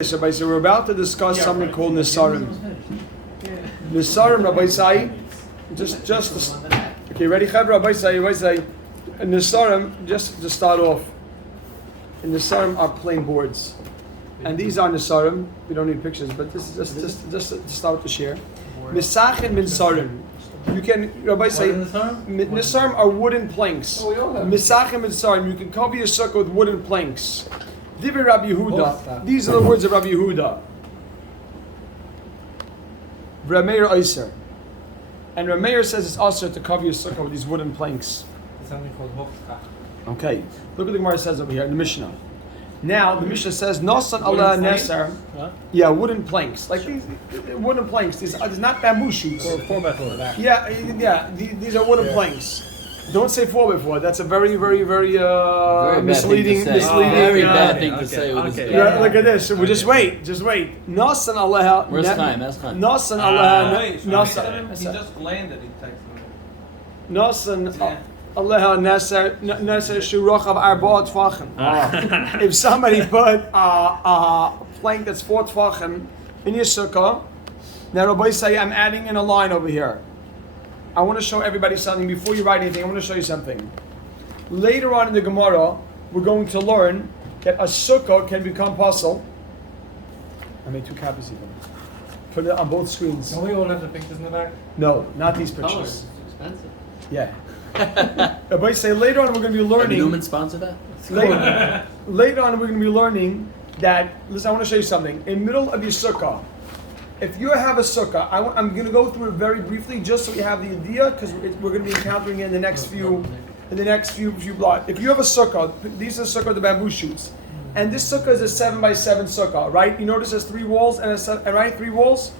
So we're about to discuss something called Nisarim. Nisarim, Rabbi Sai, okay, ready, Chabra, Rabbi Sai, Nisarim, just to start off, Nisarim are plain boards. And these are Nisarim, we don't need pictures, but this is just to start to share. Misachin Nisarim. You can, Rabbi Sai, Nisarim are wooden planks. Misachin Nisarim, you can cover your sukkah with wooden planks. Divi Rabbi Yehuda. These are the words of Rabbi Yehuda. Rameir Eiser. And Rameir says it's also to cover your sukkah with these wooden planks. It's something called hofka. Okay. Look what the Gemara says over here in the Mishnah. Now the Mishnah says Nasan Allah Neser. Yeah, wooden planks. Like these wooden planks. These are not bamboo shoots. Or 4x4. Yeah. These are wooden planks. Don't say 4x4. That's a very misleading. Very bad thing to say. Okay. Yeah, look at this. Well, just wait. Nasan Allah. Where's time? That's time. Nasan Allah. He just landed in Texas. Nasan Allah Neser Shurochav Arba'at Tvachim. If somebody put a plank that's 4 Tvachim in your sukkah, now Rabbi say I'm adding in a line over here. I want to show everybody something. Before you write anything, I want to show you something. Later on in the Gemara, we're going to learn that a sukkah can become puzzle. I made 2 copies even. Put it on both screens. Don't we all have the pictures in the back? No, not these pictures. It's expensive. Yeah. Everybody say later on we're going to be learning. Newman sponsor that? Later on we're going to be learning that. Listen, I want to show you something. In the middle of your sukkah, if you have a sukkah, I'm going to go through it very briefly, just so you have the idea, because we're going to be encountering it in the next few blocks. If you have a sukkah, these are sukkah, the bamboo shoots, and this sukkah is a 7x7 sukkah, right? You notice there's 3 walls and 3 walls.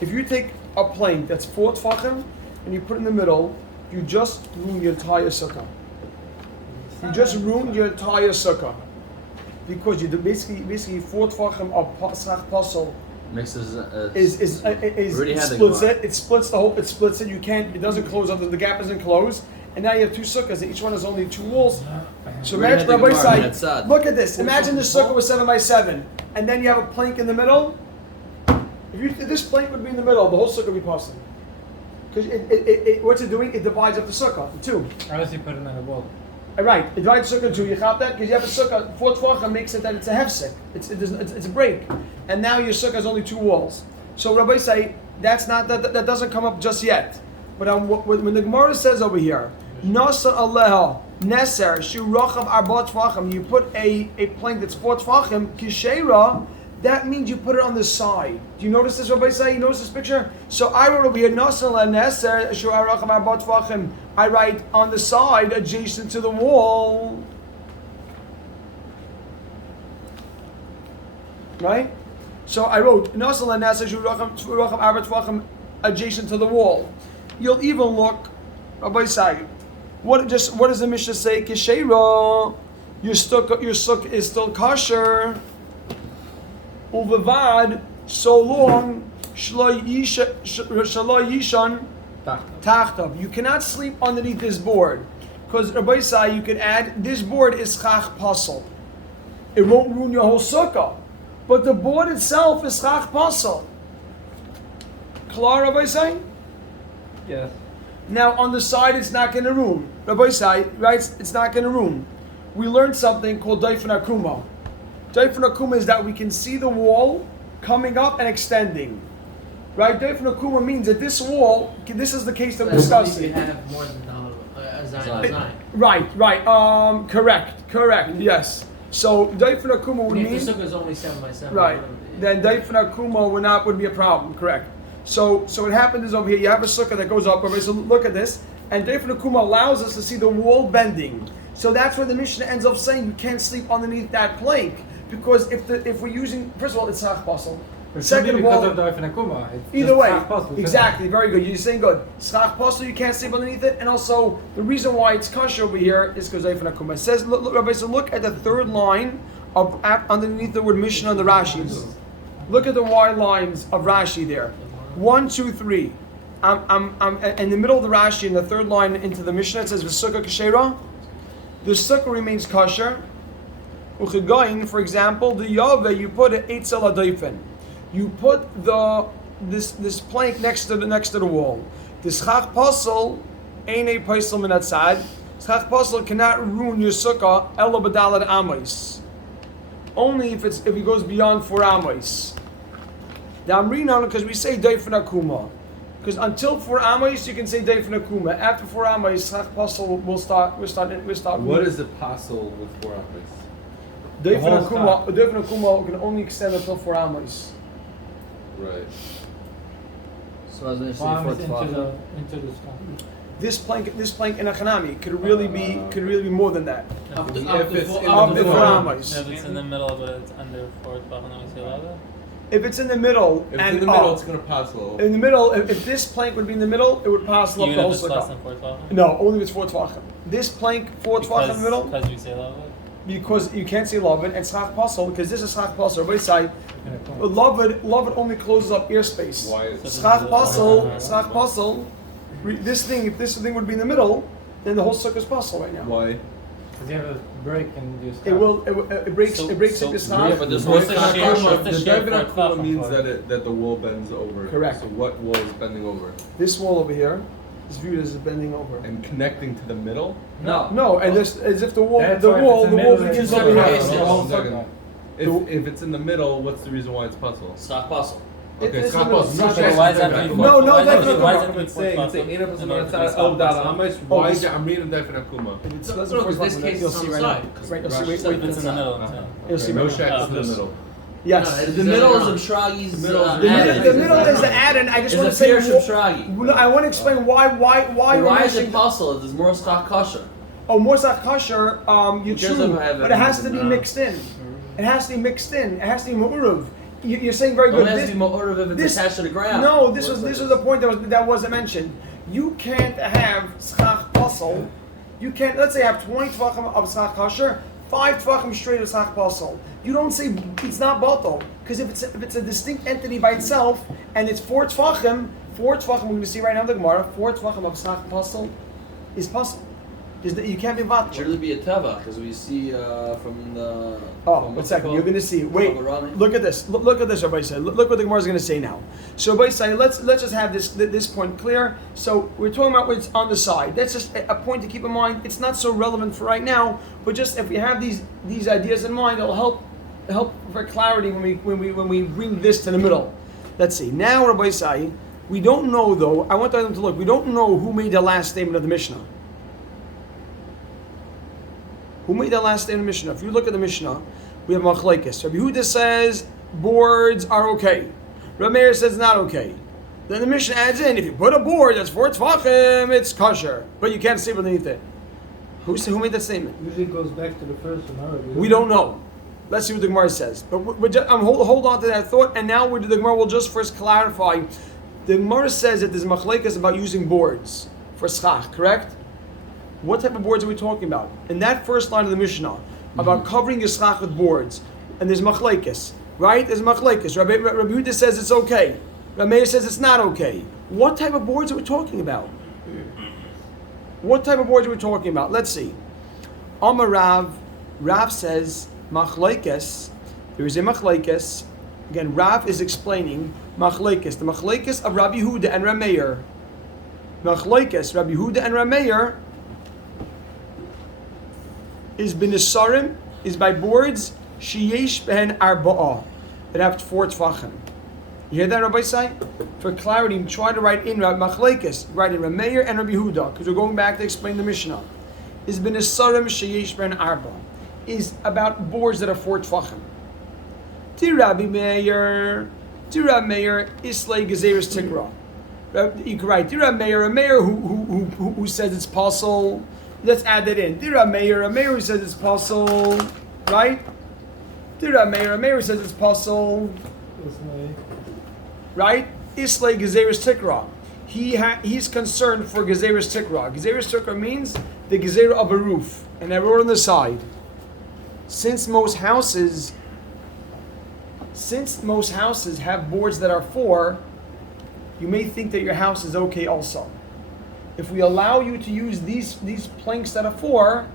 If you take a plank that's 4 tfachim and you put it in the middle, you just ruin your entire sukkah. You just ruin your entire sukkah because you do basically 4 tfachim of sach pasal. Mixes splits it. It splits the whole. It splits it. You can't. It doesn't close. The gap isn't closed. And now you have 2 sukkahs. Each one has only 2 walls. So imagine Rabbi side. Look at this. Imagine the sukkah was 7x7, and then you have a plank in the middle. If this plank would be in the middle, the whole sukkah would be possible. Because what's it doing? It divides up the sukkah in 2. Unless you put it on the wall. Right, it divides the sukkah in 2. You have that because you have a sukkah. 4 tefachim makes it that it's a hefsek. It's a break, and now your sukkah has only 2 walls. So Rabbi say that doesn't come up just yet. But when the Gemara says over here, Nasa Aleha Neser Shurochav Arba Tvachim, you put a plank that's 4 Tvachim Kishera. That means you put it on the side. Do you notice this, Rabbi say? You notice this picture? So I wrote over here, Nasa Neser Shurochav Arba Tvachim. I write on the side, adjacent to the wall. Right? So I wrote, adjacent to the wall. You'll even look, Rabbi Sai, what does the Mishnah say? Kisheira, your sukkah is still kosher. Uvevad, so long, shlo yishan tachtav. You cannot sleep underneath this board. Because Rabbi Sai, you can add, this board is chach pasal. It won't ruin your whole sukkah. But the board itself is chach pasal. Klar, Rabbi Sai? Yes. Now on the side it's not going to ruin. Rabbi Sai writes it's not going to ruin. We learned something called Daifan Akuma. Daifan Akuma is that we can see the wall coming up and extending. Right? Daifan Akuma means that this wall, this is the case that we're discussing. You have more than a Zion. Right. Correct. Yes. So Daifan Akuma would mean. If the sukkah is only 7x7. Right. Then Daifan Akuma would be a problem. Correct. So what happened is over here you have a sukkah that goes up. So look at this, and Daifan Akuma allows us to see the wall bending. So that's where the Mishnah ends up saying you can't sleep underneath that plank because if we're using, first of all, it's chach pasal. Second of all, because of the Akuma. Either way, exactly, very good. You're saying good. Schach pasal, you can't sleep underneath it, and also the reason why it's kosher over here is because Daifan Akuma. It says, Rabbi, so look at the 3rd line of underneath the word Mishnah and the Rashis. Look at the wide lines of Rashi there. 1, 2, 3. I'm in the middle of the Rashi in the 3rd line into the Mishnah. It says V'sukkah kashera. The sukkah remains kosher. Uchigayin, for example, the Yave, you put an Eitzel Adayfen. You put this plank next to the wall. The Schach Pasel ain't a Paisel min atzad. Schach Pasel cannot ruin your sukkah elo b'dalad amos. Only if he goes beyond 4 amos. The Amrinon, because we say Dayfen Akuma. Because until 4 amos you can say Dayfen Akuma. After 4 amos, Schach Pasel will start. What is the apostle with 4 amos? Dayfen Akuma can only extend until 4 amos. Right. So I was going to say Farm fourth is Tvachim. into the sky. This plank in a Hanami could really be more than that. Up to If it's in Up the to 4 middle. amos. If it's in the middle, but it's under 4th Tvachim, then we say lava. If it's in the middle If and it's in the middle, up, it's gonna apostle. in the middle, if this plank would be in the middle, it would pass up Even the whole if it's less than sukkah. 4th Tvachim? No, only if it's 4 tvachim. This plank 4 tvachim in the middle, Because we say lava? because you can't say loved and schach pasel, because this is schach pasel. Everybody say loved only closes up ear space. Why is Schach pasel. This thing would be in the middle, then the whole sukkah is pasel right now. why? Because you have a break and you stop. It breaks So- it breaks so- into Yeah, schach. but there's What's no the Schach shear? Pasel. What's the The shear David for Akuma Tvachim? means that the wall bends over. Correct. So what wall is bending over? This wall over here is viewed as bending over. And connecting to the middle? No, and this as if the wall That's why if it's in the middle, begins it's over separate. here. It's Yeah. the whole One second. sukkah. If it's in the middle, what's the reason why it's puzzle? Schach Pasel. Okay, It's it's in not the middle. puzzle. It's So not why is that Okay. being No, fourth- no, why is that's that- not why is correct. it being It's fourth saying Tvachim? ain't In order to be oh stopped that by how much Oh, why this- I'm reading David Akuma. It's No, less no, than 4 'cause this tvachim. case You'll is see on right the now. side. Right, you'll see. Right. Wait, So if wait. it's in the middle, I'm saying. You'll see. No right now. shacks in the middle. Yes. No, The it's middle is wrong. of Shragi's The middle is- The added. middle is the add-in. I just It's want a to say. Pirush of Shragi. No, I want to explain why Why you're is missing. it Pasel if there's more Schach Kasher? Oh, Morsach kasher, you Because true, of have but it has to be everything, mixed in. It has to be mixed in. It has to be mu'uruv. You're saying very Only good. has to be Ma'urav if it's this- attached to the ground. No, this was a point that wasn't mentioned. You can't have schach pasel. You can't. Let's say I have 20 tvachim of schach kasher, 5 tvachim straight of schach pasel. You don't say it's not batal because if it's a distinct entity by itself and it's 4 tvachim, we're going to see right now in the Gemara, 4 tvachim of schach pasel is pasel. You can't be It batal. should really be a Teva because we see from the. Oh, from one second. You're going to see. From Wait. Avrami. Look at this. Look at this, Rabbi said. Look what the Gemara is going to say now. So, Rabbi said, let's just have this point clear. So, we're talking about what's on the side. That's just a point to keep in mind. It's not so relevant for right now, but just if we have these ideas in mind, it'll help for clarity when we bring this to the middle. Let's see. Now, Rabbi Sai, we don't know though. I want them to look. We don't know who made the last statement of the Mishnah. Who made that last statement in the Mishnah? If you look at the Mishnah, we have Machlekes. Rabbi Yehuda says boards are okay. Rabbi Meir says not okay. Then the Mishnah adds in, if you put a board that's 4 tvachim, it's kosher, but you can't sleep underneath it. Who made that statement? Usually it goes back to the first one already. We don't know. Let's see what the Gemara says. But hold on to that thought, and now the Gemara will just first clarify. The Gemara says that there's Machlekes about using boards for schach, correct? What type of boards are we talking about? In that first line of the Mishnah, about covering your schach with boards, and there's machlekes, right? There's machlekes. Rabbi Yehuda says it's okay. Rabbi Meir says it's not okay. What type of boards are we talking about? What type of boards are we talking about? Let's see. Amar Rav says machlekes. There is a machlekes. Again, Rav is explaining machlekes. The machlekes of Rabbi Yehuda and Rabbi Meir. Machlekes, Rabbi Yehuda and Rabbi Meir is b'nesarim, is by boards, sheyesh behen arba'ah, that have 4 tvachim. You hear that, Rabbi Sai? For clarity, try to write in Machlekes, write in Rabbi Meir and Rabbi Yehuda, because we're going back to explain the Mishnah. Is b'nesarim sheyesh behen arba, is about boards that are 4 tvachim. Ti Rabbi Meir, islay gezeres tikra. You can write Ti Rabbi Meir who says it's possible. Let's add that in. Dira Meir who says it's possible, right? Dira Meir says it's possible, right? Islay Gezeris Tikra. He's concerned for Gezeris Tikra. Gezeris Tikra means the Gezerah of a roof, and everywhere on the side. Since most houses have boards that are 4, you may think that your house is okay also. If we allow you to use these planks that are 4,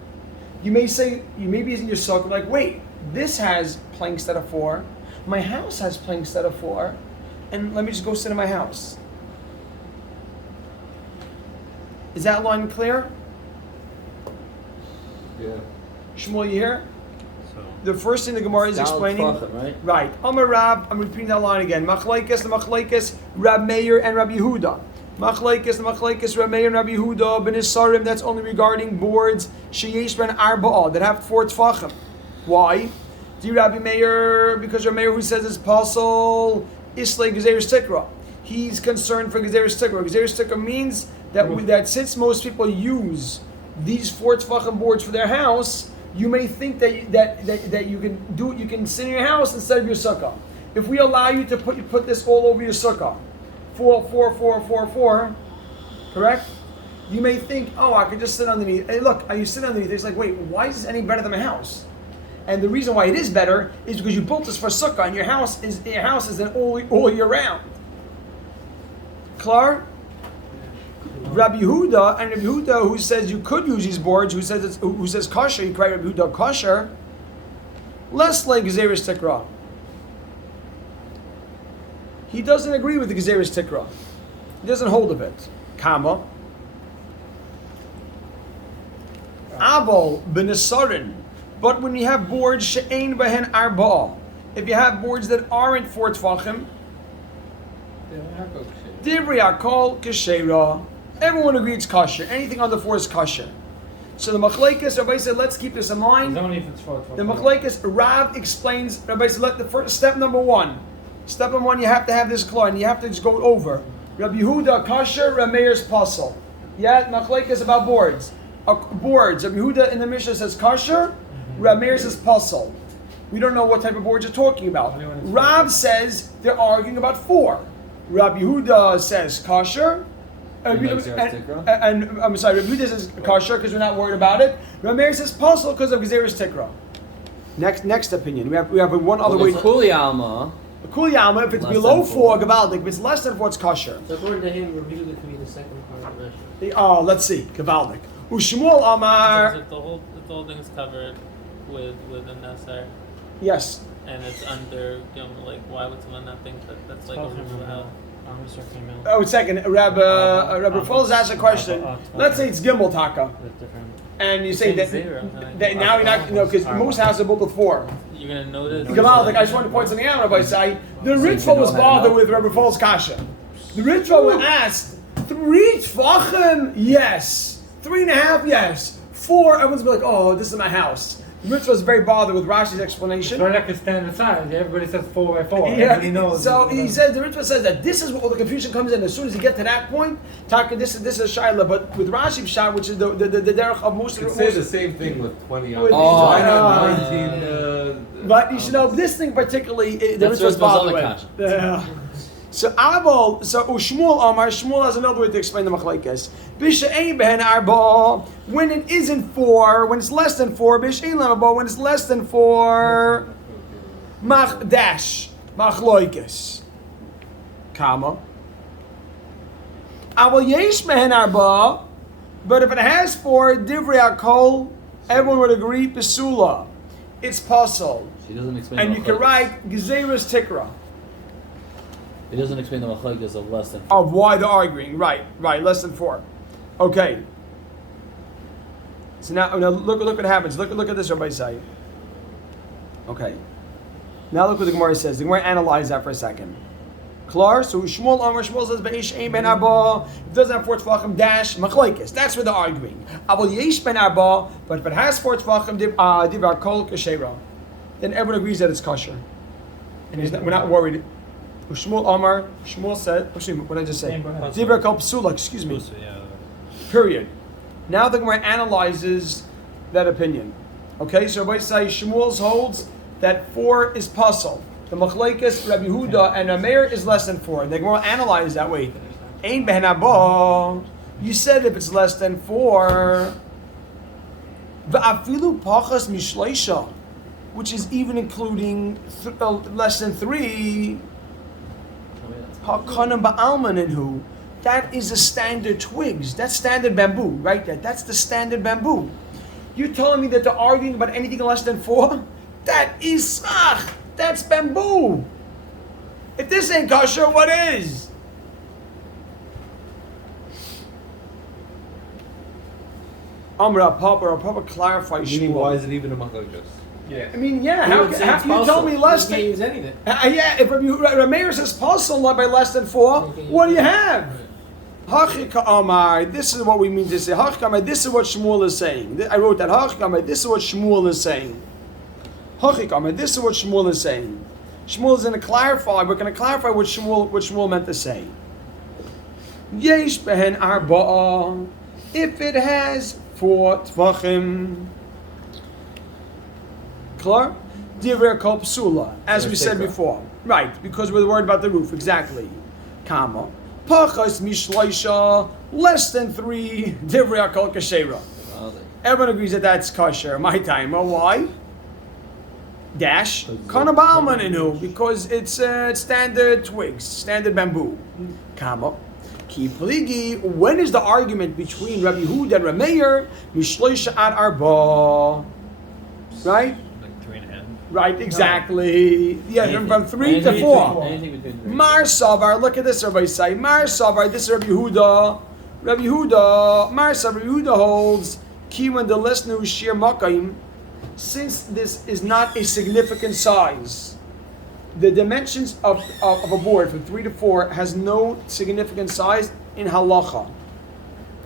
you may be in your sukkah like, wait, this has plank instead of 4. My house has plank instead of 4. And let me just go sit in my house. Is that line clear? Yeah. Shmuel, you here? The first thing the Gemara is explaining. Right? Right. Amar Rab, I'm repeating that line again. Machlekes, the Machlekes, Rab Meir and Rab Yehuda. Machlekes, the Machlekes, Rab Meir and Rab Yehuda, Ben Isarim, that's only regarding boards, Sheyesh Ben Arba'ah, that have 4 tfachim. Why? Do Rabbi Meir, because Rabbi Meir who says it's possible, Islay Gezeres Tikra. He's concerned for Gezeres Tikra. Gezeres Tikra means that since most people use these 4 tfachim boards for their house, you may think that you can sit in your house instead of your sukkah. If we allow you to put this all over your sukkah, 4, 4, 4, 4, 4, correct? You may think, oh, I could just sit underneath. Hey, look, you sit underneath. It's like, wait, why is this any better than my house? And the reason why it is better is because you built this for sukkah, and your house is an all year round. Klar? Rabbi Yehuda, and Rabbi Yehuda, who says you could use these boards, who says kosher, you cry Rabbi Yehuda kosher, less like Gezeres Tikra. He doesn't agree with the Gezeres Tikra. He doesn't hold of it. Kama. Aval b'nesarin. But when you have boards she'ein behen arba, if you have boards that aren't 4 tfachim, divrei hakol keshera. Everyone agrees it's kosher. Anything under 4 is kosher. So the Machlekes, Rabbi said, let's keep this in mind. It's only if it's 4. The Machlekes, Rav explains, Rabbi said, the first step number 1. Step number 1, you have to have this clause, and you have to just go over. Rabbi Yehuda kosher, Rabbi Meir's puzzle. Yeah, Machlekes about boards. Boards. Rabbi Yehuda in the Mishnah says kosher, Rabbi Meir says puzzle. We don't know what type of boards you're talking about. Rav says they're arguing about 4. Rabbi Yehuda says kosher. And I'm sorry, Rabbi Yehuda says kosher because we're not worried about it. Rabbi Meir says puzzle because of Gezeres Tikra. Next opinion. We have one other way. Kuli Alma. Kuli Alma, if it's Less below than 4, four. Gavaldik. If it's less than 4, it's kosher. So according to him, Rabbi Yehuda can be the second part of the Mishnah. Oh, let's see. Gavaldik. Ushmuel Amar. If the whole thing is covered with a Nasser, Yes. and it's under, like, why would someone not think that that's like a rule out? Oh, second. Rabbi Foles asked a question. Let's say it's Gimel Taka. And you say that now you're not, because most houses are built with 4. You're gonna notice. Gavaldik, I just want to point something out, Rabbi Say. The Ritva was bothered with Rabbi Foles' kasha. The Ritva was asked, 3 tfachim? Yes. 3.5? Yes. 4, everyone's like, oh, this is my house. The Ritva was very bothered with Rashi's explanation. So like a standard size. Everybody says 4 by 4. Yeah, Everybody knows. so he says, the Ritva says that this is where all the confusion comes in. As soon as you get to that point, Taka, this is Shaila, but with Rashi Pshat, which is the derech of most You of could say the same thing with 20 With- Why Oh, not 19? But you should know this thing particularly, the That's Ritva's bothered Ritva's with. Yeah. So Abel, so Shmuel Amar, Shmuel has another way to explain the machlekes. B'she'ein behen arba, when it isn't 4, when it's less than 4. B'she'ein lamaba, when it's less than 4. Machlekes. Kama. Abel yesh behen arba, but if it has 4, divrei hakol, everyone would agree pesula. It's puzzle. She doesn't explain. And the you can machlokes. write Gezeres Tikra. It doesn't explain the machlokes of less than. Of why they're arguing. Right, less than 4. Okay. So now look what happens. Look at this, Rabbi Say. Okay. Now look what the Gemara says. The Gemara analyzes that for a second. Klar, so Shmuel Amar, Shmuel says, Be'ish ein ben arba, it doesn't have 4 tefachim, dash, machlokes. That's where they're arguing. Abel yesh ben arba, but if it has 4 tefachim, divar kol kashera, then everyone agrees that it's kosher. And we're not worried. Shmuel Amar, Shmuel said, what did I just say? Divar kol psula, excuse me. Period. Now the Gemara analyzes that opinion. Okay, so everybody says Shmuel holds that 4 is puzzle. The machlekes, Rabbi Yehuda and Rabbi Meir is less than 4. And the Gemara analyzes that way. Ein behen arba. You said if it's less than 4, va'afilu pachas mishleisha, which is even including less than 3. Hakanim ba'alman inhu. That is a standard twigs. That's standard bamboo, right there. That's the standard bamboo. You're telling me that they're arguing about anything less than 4? That is that's bamboo. If this ain't kosher, what is? Amra Papa clarifies Meaning, why Shmuel. is it even a machlokes? Yeah. I mean, yeah, He how would say can it's you tell me possible. less You can't than... use anything. Yeah, if Rameir says puzzle by less than 4, what do you have? Hachika Amar, this is what we mean to say. Hachika Amar, this is what Shmuel is saying. I wrote that. Hachika Amar, this is what Shmuel is saying. Hachika Amar, this is what Shmuel is saying. Shmuel is going to clarify. We're going to clarify what Shmuel meant to say. Yesh behen arba'a. If it has 4 tvachim. Klar? Divrei kol psula, as we said before. Right, because we're worried about the roof. Exactly. Kama. Pachas mishloisha, less than 3. Divrei kol kashera. Everyone agrees that that's kosher. My time. Well, why? Dash. Kana ba'almaninu, because it's standard twigs, standard bamboo. Kama. Ki pligi. When is the argument between Rabbi Yehuda and Rameir? Mishloisha ad arba. Right? Right, exactly. Yeah, Anything. from 3 to Anything 4. Anything between 3 Mar Savar, look at this, everybody say. Mar Savar, this is Rabbi Yehuda. Rabbi Yehuda, Mar Savar, Rabbi Yehuda holds, Kiwan de Lesnu Shir Makayim, since this is not a significant size, the dimensions of a board from 3 to 4 has no significant size in halacha.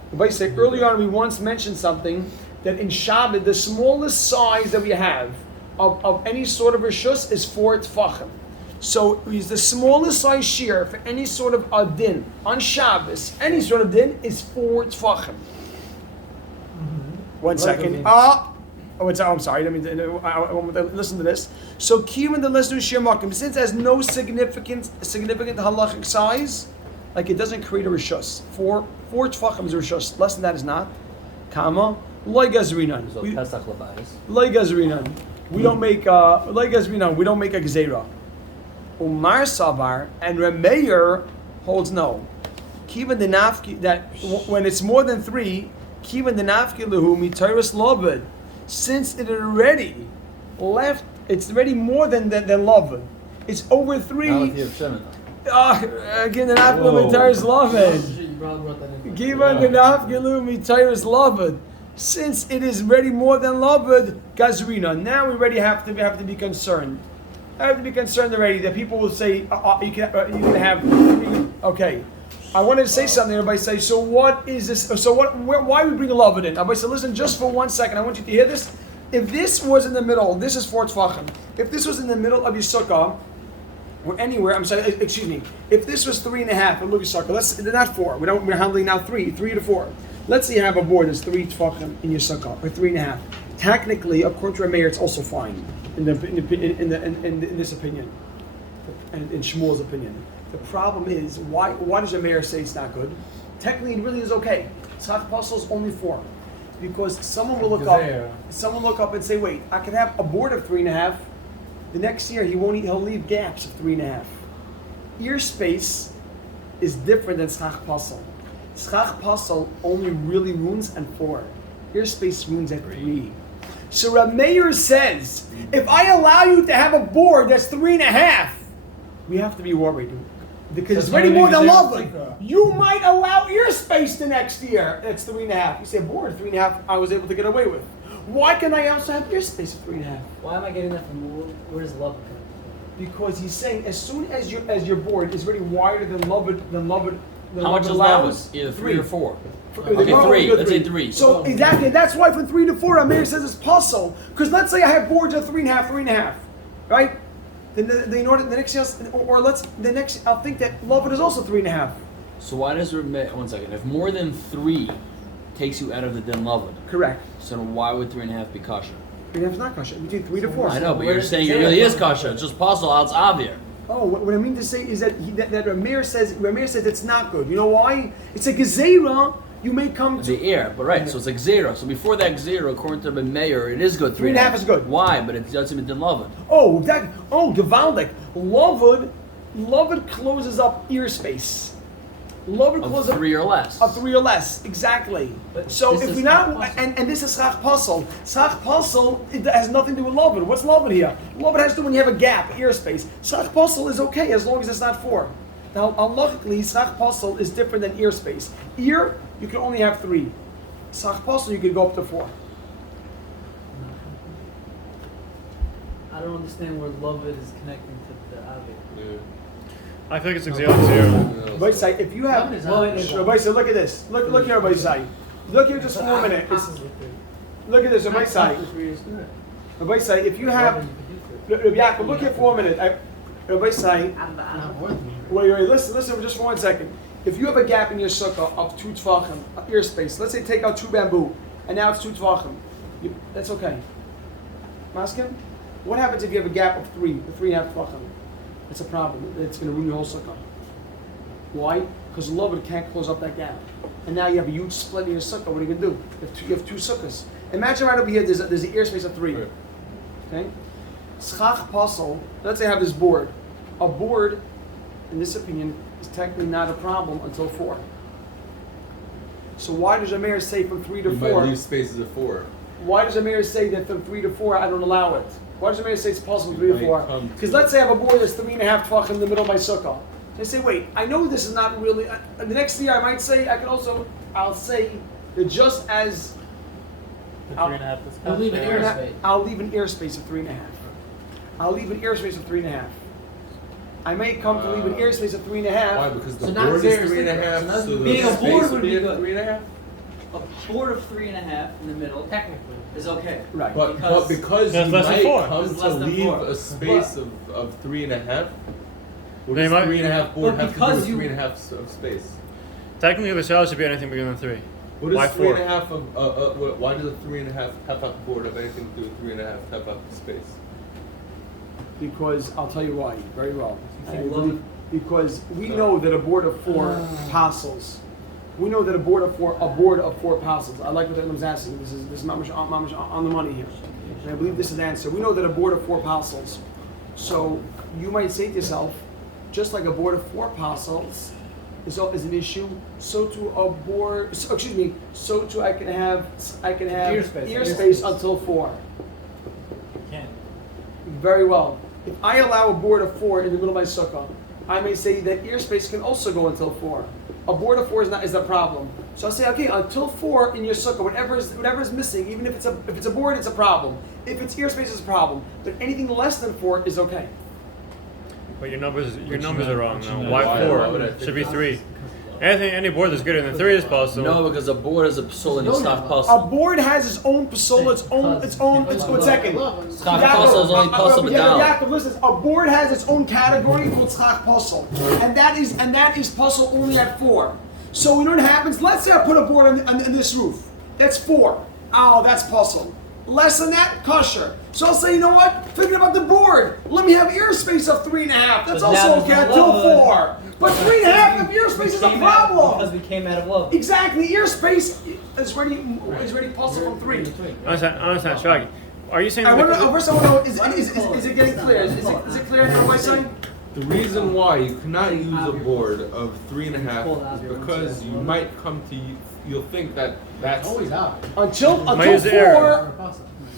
Everybody say, earlier on we once mentioned something, that in Shabbat, the smallest size that we have of any sort of rishus is 4 tfachim. So it's the smallest size shear for any sort of adin on Shabbos. Any sort of din is 4 tfachim. One second. I'm sorry. I want to listen to this. So kivan the lesnu shear makim, since it has no significant halachic size, like it doesn't create a rishus. 4 tfachim is a rishus. Less than that is not. Kama loy gazrinan. So Pesach Lebayis. Loy gazrinan. We don't make like as we know, we don't make a gzeira. Umar Savar and Rameir holds no. Kivan the nafki that when it's more than 3, kivan the nafki lehu mitayrus loved, since it already left, it's already more than loved. It's over 3. Again, Again, the nafki lehu mitayrus loved. You probably brought that in. Kivan the nafki lehu mitayrus loved. Since it is already more than loved, gazrina. Now we already have to be concerned. I have to be concerned already that people will say you can have 3. Okay, I wanted to say something. Everybody say, so what is this? So why are we bring loved in? Everybody say, listen, just for 1 second, I want you to hear this. If this was in the middle, this is 4 tfachim. If this was in the middle of your sukkah, or anywhere, I'm sorry, excuse me. If this was 3.5, look at sukkah. Let's not 4. We're handling now 3 to 4. Let's say you have a board that's 3 tfachim in your sukkah, or 3.5. Technically, according to Rameir, it's also fine in this opinion, and in Shmuel's opinion. The problem is why does Rameir say it's not good? Technically, it really is okay. Tzach Pasal is only 4, because someone will look up and say, wait, I can have a board of 3.5. The next year he'll leave gaps of 3.5. Ear space is different than Tzach Pasal. Tzach Pasal only really ruins at 4. Ear space ruins at 3. So Rameir says, if I allow you to have a board that's 3.5, we have to be worried. Because it's already more than lovely. You might allow ear space the next year. That's 3.5. You say, board 3.5, I was able to get away with. Why can I also have ear space of 3.5? Why am I getting that from where does love come? Because he's saying as soon as your board is already wider than loved. How much is loved? Either 3 or 4. Okay, 3. Let's say 3. So exactly, that's why from 3 to 4, Amir says it's puzzle. Because let's say I have boards of 3.5, right? Then the next year, or I'll think that loved is also 3.5. So why does 1 second? If more than 3 takes you out of the din loved, Correct. so why would 3.5 be kosher? 3.5 is not kosher. Between 3 to 4. I know, but you're saying it really is kosher. It's just possible. It's obvious. Oh, what I mean to say is that Rameir says it's not good. You know why? It's a gezerah. You may come to the air, but right. So it's like 0. So before that 0, according to the mayor, it is good. 3.5 is good. Why? But it doesn't even loved. Gevaldik. Lovud closes up ear space. Lover Of clause 3 or less. of 3 or less, exactly. But So this if is we schach not, pasel. and this is schach pasel. Schach pasel, it has nothing to do with lover. What's lover here? Lover has to do when you have a gap, ear space. Schach pasel is okay as long as it's not 4. Now, logically, schach pasel is different than ear space. Ear, you can only have 3. Schach pasel, you can go up to 4. I don't understand where love is connecting to the Avi. Yeah. I feel like it's exactly 0. Rabbi say, if you have, Rabbi say, look at this. Look here, Rabbi say. Look here just for 1 minute. Look at this, Rabbi say. Rabbi say, if you have, Rabbi Yaakov, look here for 1 minute. Rabbi say, wait, listen just for 1 second. If you have a gap in your sukkah of 2 tvachim, ear space, let's say take out 2 bamboo, and now it's 2 tvachim, that's okay. Maskim? What happens if you have a gap of 3.5 tvachim? It's a problem. It's going to ruin your whole sukkah. Why? Because the lover can't close up that gap. And now you have a huge split in your sukkah. What are you going to do? You have two sukkahs. Imagine right over here, there's an ear space of 3. Right. Okay? Schach pasel, let's say I have this board. A board, in this opinion, is technically not a problem until 4. So why does Amir say from 3 to You 4? might leave spaces of 4. Why does Amir say that from 3 to 4 I don't allow it? Why does Amir say it's possible from 3 to Might 4? come Because to- let's say I have a board that's 3.5 tvachim in the middle of my sukkah. So I say, wait, I know this is not really. The next year I might say I'll say that just as The I'll- 3.5 is You'll leave an fair. ear space. I'll leave an ear space of 3.5. I'll leave an ear space of 3.5. I may come to leave an ear space of 3.5. Why? Because the So not board is zero, 3.5. so not So the being a space board would would be be at good. 3.5. A board of 3.5 in the middle Technically. is okay. Right. But Because because That's you less than might 4. come It's to less than leave 4. a space of 3.5. What They does might- 3.5 board But have to do because with you- 3.5 of space? Technically, the shell should be anything bigger than 3. What does Why 3 4? and a half of why does a 3.5 tefach board have anything to do with 3.5 tefach space? Because I'll tell you why. Very well. You I think believe- love- because we know that a board of 4 passes. We know that a board of 4 passes. I like what Elam's asking. This is mamash on the money here. And I believe this is the answer. We know that a board of 4 passes. So you might say to yourself, just like a board of 4 passes is an issue, so too a board. So too I can have Ear space. ear space until 4. Can't. Very well. If I allow a board of 4 in the middle of my sukkah, I may say that ear space can also go until 4. A board of 4 is a problem. So I say, okay, until 4 in your sukkah, whatever is missing, even if it's a board, it's a problem. If it's ear space, it's a problem. But anything less than 4 is okay. But your numbers are wrong now. know Why why? 4? Why would I think Should be that? 3. Any board that's greater than 3 is possible. No, because a board is a psul and it's not A possible. board has its own pasola, its own. One second. Schach pasel is only possible down. Yaakov, listen. A board has its own category called schach pasel, and that is pasel only at 4. So you know what happens? Let's say I put a board on this roof. That's 4. Oh, that's pasel. Less than that, kosher. So I'll say, you know what? Thinking about the board. Let me have ear space of 3.5. That's But now also okay there's until love. 4. But 3.5 of ear space is a problem. Because we came out of love. Exactly, ear space is ready possible from 3. Understand, Shaggy. Are you saying I that want to, first I want to know, Why is do you call it it? getting clear? Is it clear now what I'm saying? The reason why you cannot use a board of 3.5 is because you might come to you'll think that that's Until Might use the area. 4,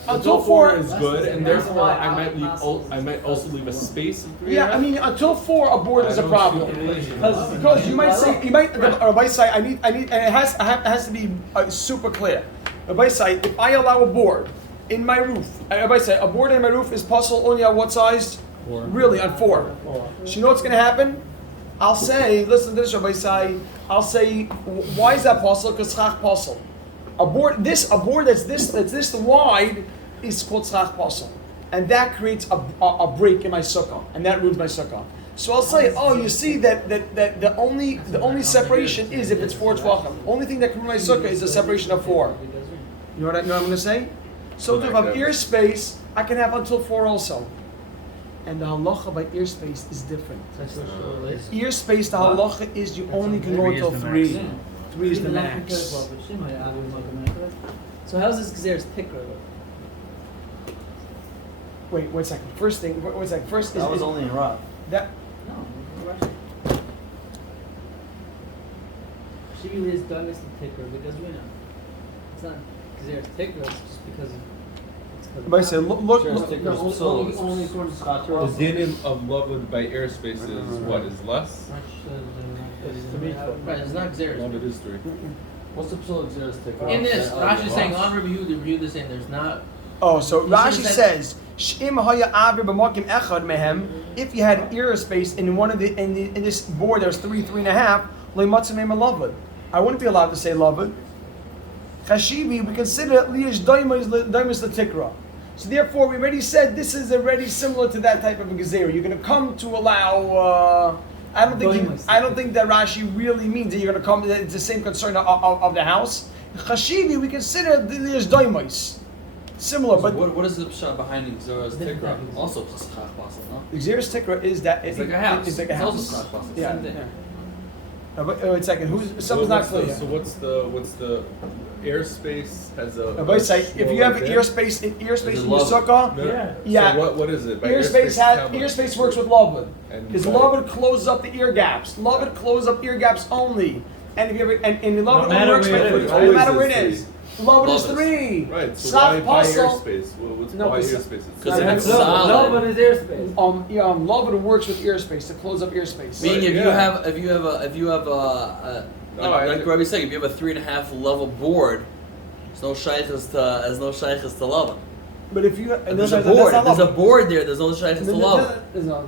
until 4 is good, and therefore I might also leave a space of 3.5. yeah, I mean until 4 a board is a problem. Because you might say, I need, and it has to be super clear. Rabbi say, if I allow a board in my roof, Rabbi say, a board in my roof is possible only on what size? 4. Really, on 4. So you know what's going to happen? I'll say, listen to this, Rabbi say, I'll say, why is that possible? Because schach possible. A board that's this wide is called schach possible, and that creates a break in my sukkah, and that ruins my sukkah. So I'll say, oh, you see that the only separation is if it's 4 tvachim. Only thing that can ruin my sukkah is the separation of 4. You know what I'm going to say? So if I have ear space, I can have until 4 also. And the halacha by ear space is different. Ear space, the halacha is you only can go 3 is until the 3. max. 3 is the max. So how's this Xer's ticker? Wait, 1 second. First thing, wait a second. First is That was only in rough. that. No. Shibi is done is the ticker because we know it's not because there's ticker. It's just because it's because. But I said, look. Sure, look- ticker. No, only according to Scott The Russell. dinim of lavud by airspace is what is less. It's three. Right, it's not Xeris. Lavud is 3. What's the psal exeris ticker? In this, Rashi's saying on review, the review is saying there's not. Oh, so You Rashi should've said- says, "Sh'im haya avir b'makim echad mehem." If you had aerospace in one of the in this board, there's 3.5. Leimatzim lavud. I wouldn't be allowed to say lavud. Chashivi, we consider liyish daimus the tikra. So therefore, we already said this is already similar to that type of a gezerah. You're going to come to allow. I don't think that Rashi really means that you're going to come. That it's the same concern of the house. Chashivi, we consider liyish daimus. Similar, but what is the pshat behind the exeris ticker? Also, it's schach basel, no? the Xeris Tikra is that It's like a house. It's like a It's house. also schach basel. Yeah. Same thing. Yeah. But wait a second. Something's not clear. So what's the airspace has a? But it's like if you have bit? airspace in Is it the love? sukkah, No. Yeah. Yeah. So what is it? By airspace how much? airspace works with lavud And because by- lavud closes up the ear gaps. Lavud closes up ear gaps only, and if you ever and lavud only matter works where with it is, no right? matter where it Always is. is Lavud is Lavud is- 3. Right. So Schach why by basel. airspace? What's No, why but- airspace? Because No, it's no, solid. No, but it's airspace. Lavud works with airspace to close up airspace. Meaning, if you Yeah. have No, like Rabbi said, if you have a 3.5 level board, there's no shaykhs to love it. But if you But there's a board. There's a board there. There's no shaykhs to love it. There's no.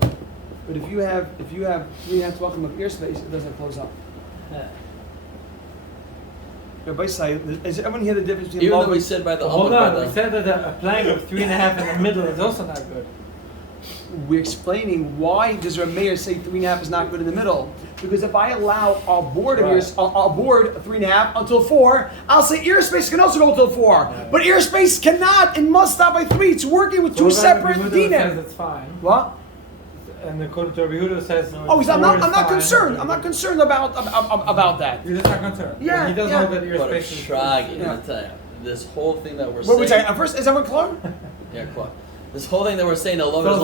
But if you have 3.5 welcome of airspace, it doesn't close up. Rabbi say, is everyone hear the difference between Even love though we and said by the Hold Amud, on, by we the said that a plank of 3.5 in the middle is also not good. we're explaining why does Rameir say 3.5 is not good in the middle? Because if I allow a board of yours, a board 3.5 until 4, I'll say airspace can also go until 4. But airspace cannot and must stop by 3. It's working with two separate says dinim. it's fine. What? And according to Rabbi Yehuda says no. Oh, I'm not. four I'm is not fine. concerned. I'm not concerned about that. You're just not concerned. Yeah, He doesn't yeah. know that your but space is. Shragi, Yeah. I tell you, this whole thing that we're What we saying. saying? First, is everyone clear? Yeah, cool. This whole thing that we're saying, the love So is